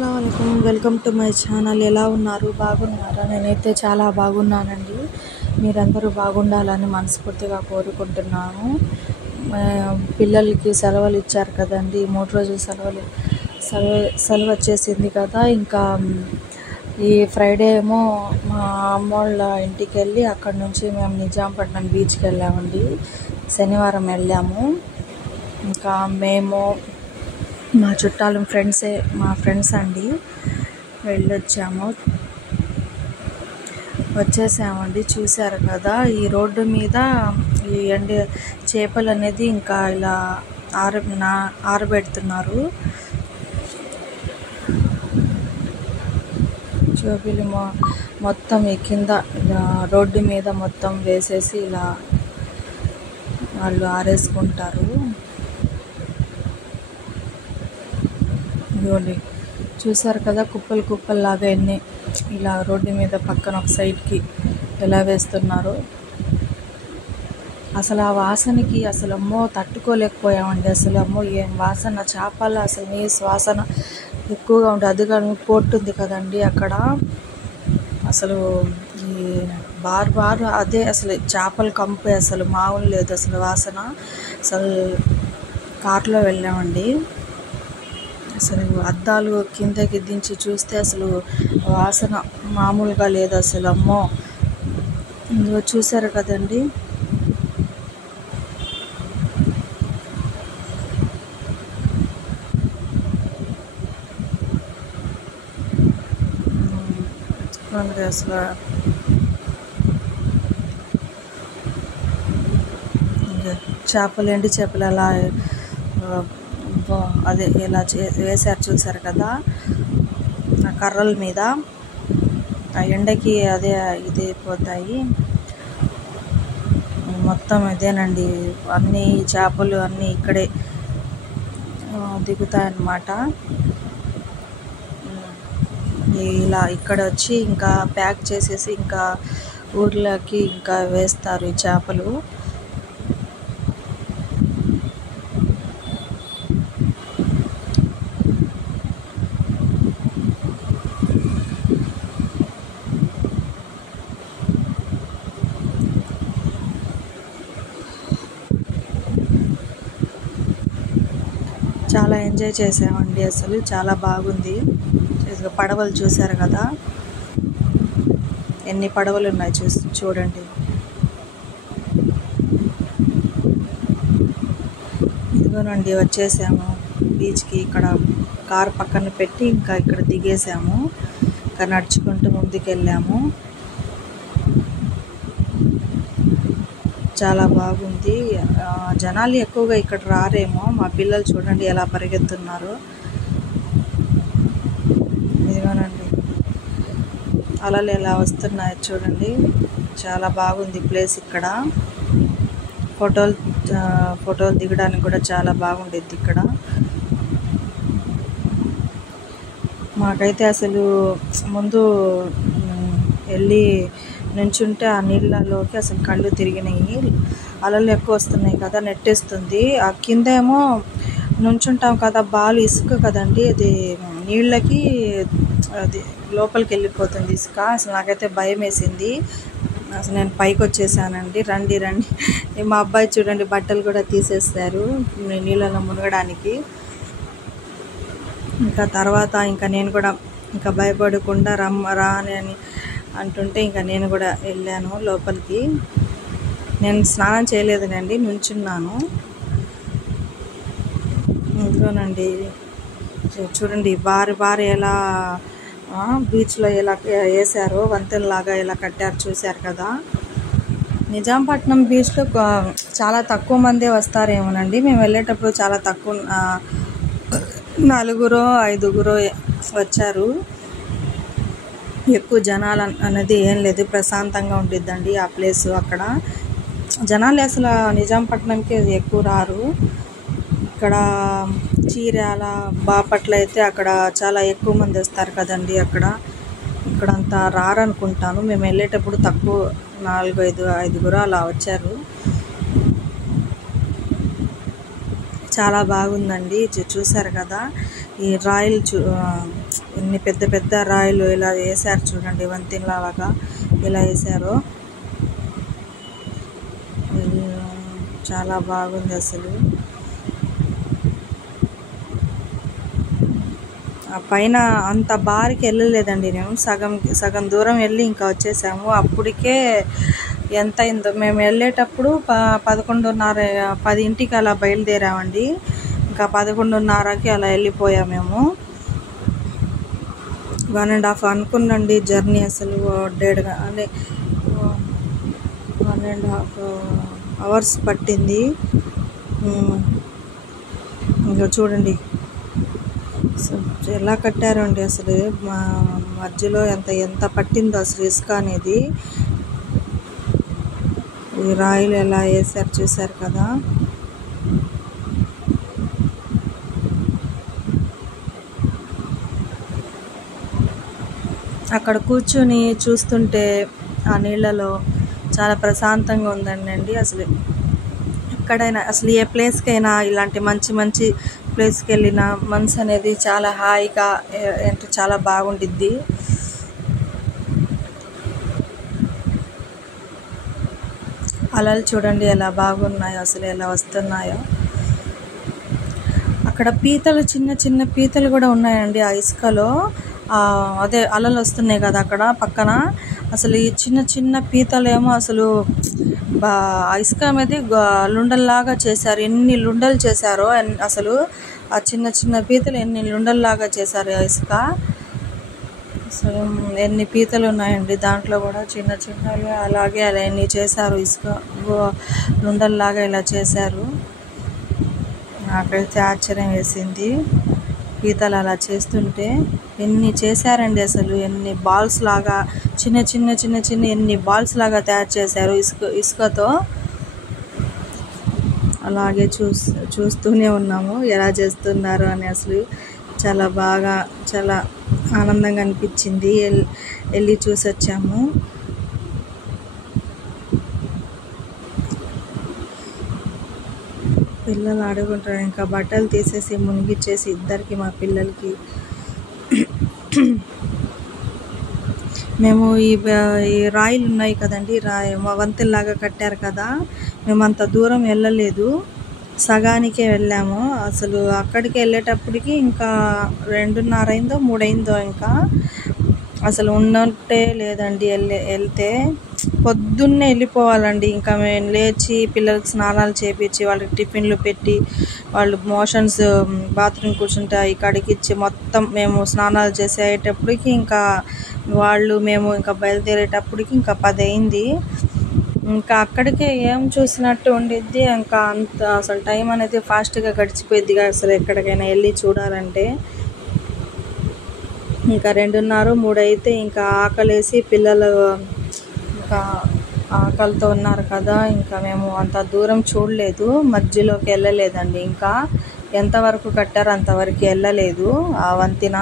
అస్సలాముఅలైకుం welcome to my channel. ఎలా ఉన్నారు? బాగున్నారా? నేనైతే చాలా బాగున్నానండి. మీరందరూ బాగుండాలని మనస్ఫూర్తిగా కోరుకుంటున్నాను. పిల్లలకి సెలవులు ఇచ్చారు కదండి, 3 రోజుల సెలవు వచ్చేసింది కదా. ఇంకా ఈ ఫ్రైడే ఏమో మా అమ్మోళ్ళ ఇంటికి వెళ్ళి అక్కడ నుంచి మేము నిజాంపట్నం బీచ్కి వెళ్ళామండి. శనివారం వెళ్ళాము. ఇంకా మేము మా చుట్టాలు మా ఫ్రెండ్స్ అండి వచ్చేసామండి. చూశారు కదా, ఈ రోడ్డు మీద ఈ చేపలు అనేది ఇంకా ఇలా ఆరబెడుతున్నారు. చేపలు మొత్తం ఈ కింద రోడ్డు మీద మొత్తం వేసేసి ఇలా వాళ్ళు ఆరేసుకుంటారు. ఇదిగోండి, చూసారు కదా, కుప్పలు ఎన్ని ఇలా రోడ్డు మీద పక్కన ఒక సైడ్కి ఎలా వేస్తున్నారు. అసలు ఆ వాసనకి అమ్మో తట్టుకోలేకపోయామండి. అమ్మో ఏం వాసన! చేపల నీస్ వాసన ఎక్కువగా ఉంటుంది. అది కానీ పోర్ట్ ఉంది కదండి అక్కడ. ఈ బారు అదే చేపల కంపే, మామూలు లేదు వాసన. కార్లో వెళ్ళామండి. అద్దాలు కిందకి దించి చూస్తే వాసన మామూలుగా లేదు. అమ్మో, ఇందులో చూసారు కదండి. ఎండు చేపలు అలా అదే ఇలా వేశారు, చూసారు కదా, ఆ కర్రల మీద. ఆ ఎండకి ఇది పోతాయి మొత్తం. ఇదేనండి, అన్ని చేపలు అన్నీ ఇక్కడే దిగుతాయన్నమాట. ఇలా ఇక్కడ వచ్చి ఇంకా ప్యాక్ చేసేసి ఇంకా ఊర్లోకి ఇంకా వేస్తారు ఈ చేపలు. చాలా ఎంజాయ్ చేసామండి. చాలా బాగుంది. పడవలు చూసారు కదా, ఎన్ని పడవలు ఉన్నాయి చూడండి. ఇదిగోనండి, వచ్చేసాము బీచ్కి. ఇక్కడ కారు పక్కన పెట్టి ఇంకా ఇక్కడ దిగేసాము. ఇంకా నడుచుకుంటూ ముందుకెళ్ళాము. చాలా బాగుంది. జనాలు ఎక్కువగా ఇక్కడ రారేమో. మా పిల్లలు చూడండి ఎలా పరిగెత్తున్నారు. ఇదిగోనండి, అలలు ఎలా వస్తున్నాయి చూడండి. చాలా బాగుంది ప్లేస్ ఇక్కడ. ఫోటోలు దిగడానికి కూడా చాలా బాగుండేది ఇక్కడ. మాకైతే ముందు వెళ్ళి నుంచుంటే ఆ నీళ్ళలోకి కళ్ళు తిరిగినాయి. అలలు ఎక్కువ వస్తున్నాయి కదా, నెట్టేస్తుంది. ఆ కింద ఏమో నుంచుంటాం కదా, బాలు ఇసుక కదండి, అది నీళ్ళకి అది లోపలికి వెళ్ళిపోతుంది ఇసుక. నాకైతే భయం వేసింది. నేను పైకి వచ్చేసానండి. రండి మా అబ్బాయి చూడండి, బట్టలు కూడా తీసేస్తారు నీళ్ళలో మునగడానికి. ఇంకా తర్వాత ఇంకా నేను కూడా ఇంకా భయపడకుండా రా అని అంటుంటే ఇంకా నేను కూడా వెళ్ళాను లోపలికి. నేను స్నానం చేయలేదునండి, నుంచున్నాను. ఇందులోనండి చూడండి, బారి ఎలా బీచ్లో ఎలా వేశారో, వంతెనలాగా ఎలా కట్టారు, చూశారు కదా. నిజాంపట్నం బీచ్లో చాలా తక్కువ మందే వస్తారేమోనండి. మేము వెళ్ళేటప్పుడు చాలా తక్కువ, 4-5 వచ్చారు. ఎక్కువ జనాలు అనేది ఏం లేదు, ప్రశాంతంగా ఉండిద్దండి ఆ ప్లేసు. అక్కడ జనాలు నిజాంపట్నంకి ఎక్కువ రారు. ఇక్కడ చీరాల, బాపట్ల అయితే అక్కడ చాలా ఎక్కువ మంది వస్తారు కదండి. ఇక్కడంతా రారనుకుంటాను. మేము వెళ్ళేటప్పుడు తక్కువ, 4-5 అలా వచ్చారు. చాలా బాగుందండి. చూసారు కదా, ఈ రాయిలు ఎన్ని పెద్ద పెద్ద రాయిలు ఇలా వేసారు చూడండి, వంతెనలాగా ఇలా వేసారు. చాలా బాగుంది అసలు. పైన అంత బారికి వెళ్ళలేదండి మేము, సగం దూరం వెళ్ళి ఇంకా వచ్చేసాము. అప్పటికే ఎంత అయిందో, మేము వెళ్ళేటప్పుడు 11:30 10ంటికి అలా బయలుదేరామండి. ఇంకా 11:30కి అలా వెళ్ళిపోయాము మేము. 1.5 అనుకున్నాండి జర్నీ అసలు. 1.5 అవర్స్ పట్టింది. ఇంకా చూడండి ఎలా కట్టారు అండి అసలు. మా మధ్యలో ఎంత పట్టిందో అసలు ఇసుక అనేది. ఈ రాయిలు ఎలా వేసారు చూసారు కదా. అక్కడ కూర్చొని చూస్తుంటే ఆ నీళ్ళలో చాలా ప్రశాంతంగా ఉందండి అసలు. ఎక్కడైనా అసలు ఏ ప్లేస్కైనా ఇలాంటి మంచి ప్లేస్కి వెళ్ళిన మనసు అనేది చాలా హాయిగా అంటే చాలా బాగుండిద్ది. అలలు చూడండి ఎలా బాగున్నాయో అసలు, ఎలా వస్తున్నాయో. అక్కడ పీతలు, చిన్న పీతలు కూడా ఉన్నాయండి ఆ ఇసుకలో. అదే అలలు వస్తున్నాయి కదా అక్కడ పక్కన. అసలు ఈ చిన్న పీతలేమో అసలు ఆ ఇసుక మీద లుండల్లాగా చేశారు. ఎన్ని లుండలు చేశారో అసలు. ఆ చిన్న పీతలు ఎన్ని లుండల్లాగా చేశారు ఆ ఇసుక. అసలు ఎన్ని పీతలు ఉన్నాయండి దాంట్లో కూడా, చిన్నవి అలాగే అలా ఎన్ని చేశారు ఇసుక లుండల్లాగా ఇలా చేశారు. నాకైతే ఆశ్చర్యం వేసింది పీతలు అలా చేస్తుంటే. ఎన్ని చేశారండి అసలు, ఎన్ని బాల్స్ లాగా చిన్న ఎన్ని బాల్స్ లాగా తయారు చేశారు ఇసుకతో. అలాగే చూస్తూనే ఉన్నాము ఎలా చేస్తున్నారు అని. అసలు చాలా బాగా, చాలా ఆనందంగా అనిపించింది. వెళ్ళి చూసి వచ్చాము. పిల్లలు ఆడుకుంటారు. ఇంకా బట్టలు తీసేసి మునిగిచ్చేసి ఇద్దరికి, మా పిల్లలకి. మేము ఈ రాయిలు ఉన్నాయి కదండి, వంతెనలాగా కట్టారు కదా, మేము అంత దూరం వెళ్ళలేదు, సగానికే వెళ్ళాము. అసలు అక్కడికి వెళ్ళేటప్పటికి ఇంకా 2:30 అయిందో 3 అయిందో. ఇంకా అసలు ఉన్నట్టే లేదండి. వెళ్తే పొద్దున్నే వెళ్ళిపోవాలండి. ఇంకా మేము లేచి పిల్లలకి స్నానాలు చేపించి వాళ్ళకి టిఫిన్లు పెట్టి, వాళ్ళు మోషన్స్ బాత్రూమ్ కూర్చుంటే ఇక్కడికి ఇచ్చి మొత్తం మేము స్నానాలు చేసేటప్పటికి ఇంకా మేము ఇంకా బయలుదేరేటప్పటికి ఇంకా 10 అయింది. ఇంకా అక్కడికే ఏం చూసినట్టు ఉండిద్ది. ఇంకా అంత అసలు టైం అనేది ఫాస్ట్గా గడిచిపోయిద్ది అసలు ఎక్కడికైనా వెళ్ళి చూడాలంటే. ఇంకా 2:30 3 అయితే ఇంకా ఆకలేసి పిల్లలు ఇంకా ఆకలితో ఉన్నారు కదా. ఇంకా మేము అంత దూరం చూడలేదు, మధ్యలోకి వెళ్ళలేదండి. ఇంకా ఎంతవరకు కట్టారో అంతవరకు వెళ్ళలేదు ఆ వంతెన.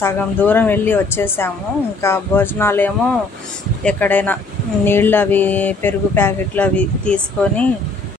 సగం దూరం వెళ్ళి వచ్చేసాము. ఇంకా భోజనాలేమో ఎక్కడైనా నీళ్ళు అవి, పెరుగు ప్యాకెట్లు అవి తీసుకొని